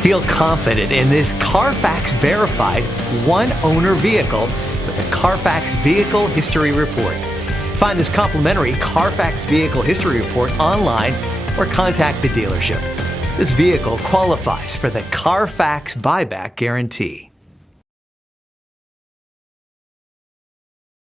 Feel confident in this Carfax verified one-owner vehicle with a Carfax Vehicle History Report. Find this complimentary Carfax Vehicle History Report online or contact the dealership. This vehicle qualifies for the Carfax Buyback Guarantee.